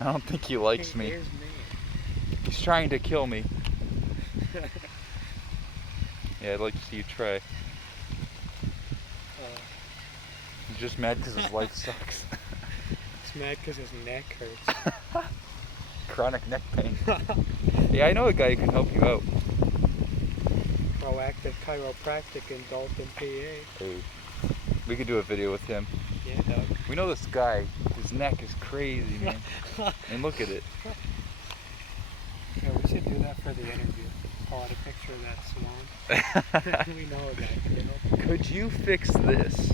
I don't think he likes me. He's trying to kill me. Yeah, I'd like to see you try. He's just mad because his life sucks. He's mad because his neck hurts. Chronic neck pain. Yeah, I know a guy who can help you out. Proactive Chiropractic in Dalton, PA. Hey, we could do a video with him. Yeah, Doug. We know this guy. His neck is crazy, man. And look at it. Yeah, we should do that for the interview. Pull out a picture of that swan. We know a guy can help. Could you fix this?